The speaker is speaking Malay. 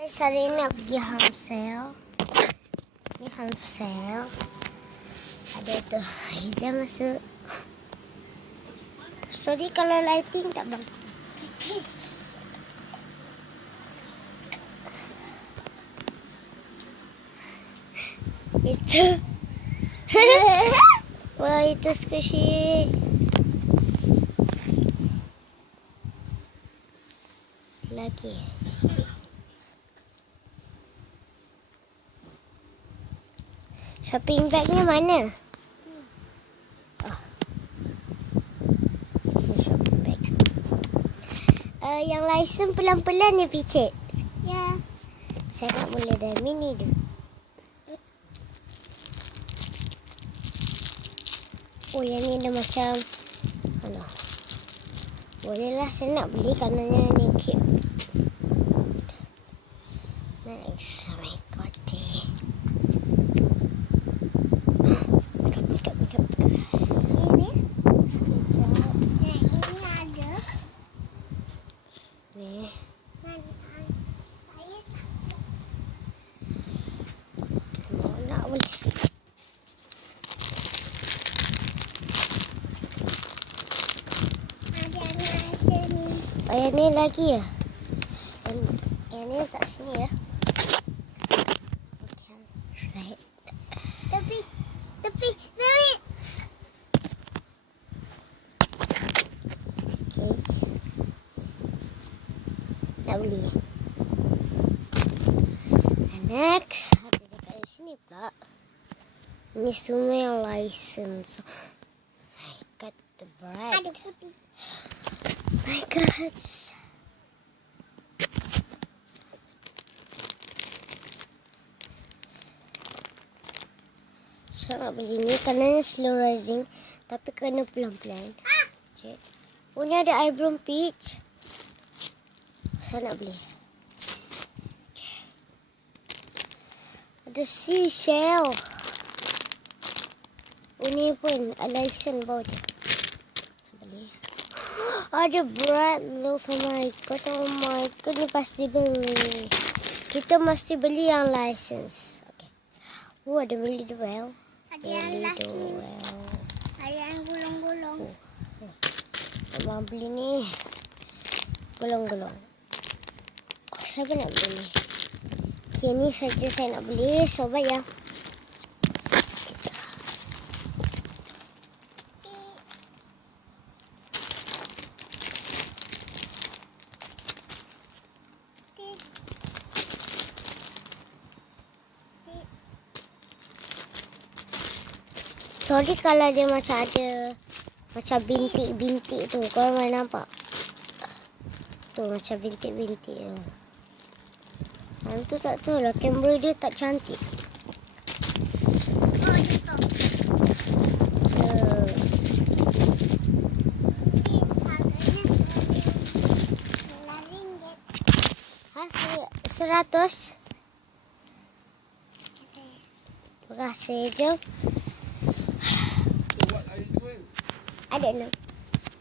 Hari ni nak pergi home sale. Ni home sale. Ada tu. Dia masuk. Sorry kalau lighting tak bagus. Itu. Wah, itu squishy. Lagi. Shopping bagnya mana? Oh. Ini shopping bag. Yang license pelan-pelan ni, Picit. Ya. Saya nak mula dari mini dulu. Oh, yang ni dah macam... Alah. Bolehlah, saya nak beli kerana ni cute. Next, oh my god. Makeup. Ini? Ini ada. Ni. Saya tak. Nak boleh. Oh, yang ni lagi ya? Yang ni tak sini ya? Right. Tepi. Okay. Nak beli. And next, ada dekat sini pula. Ini semua yang license. I got the bride. Ada putih. My God. Saya nak beli ni kerana slow rising. Tapi kena pelan-pelan. Oh, ni ada eyebrow peach. Saya nak beli. Ada seashell. Oh, ni pun ada license bawah dia. Beli. Ada bread loaf. Oh my god. Ni pasti beli. Kita mesti beli yang license. Okay. Oh, ada beli duel. Ada yang duel. Ada yang gulung-gulung. Abang beli ni. Gulung-gulung. Oh, saya pun nak beli ni. Okay, ni saja saya nak beli. Sobat yang. Sorry kalau dia macam ada macam bintik-bintik tu. Korang mana nampak? Tu macam bintik-bintik tu. Yang tu tak tahu lah. Kamera dia tak cantik. Oh, itu. RM100. Terima kasih. Jom. So what are you doing? I don't know.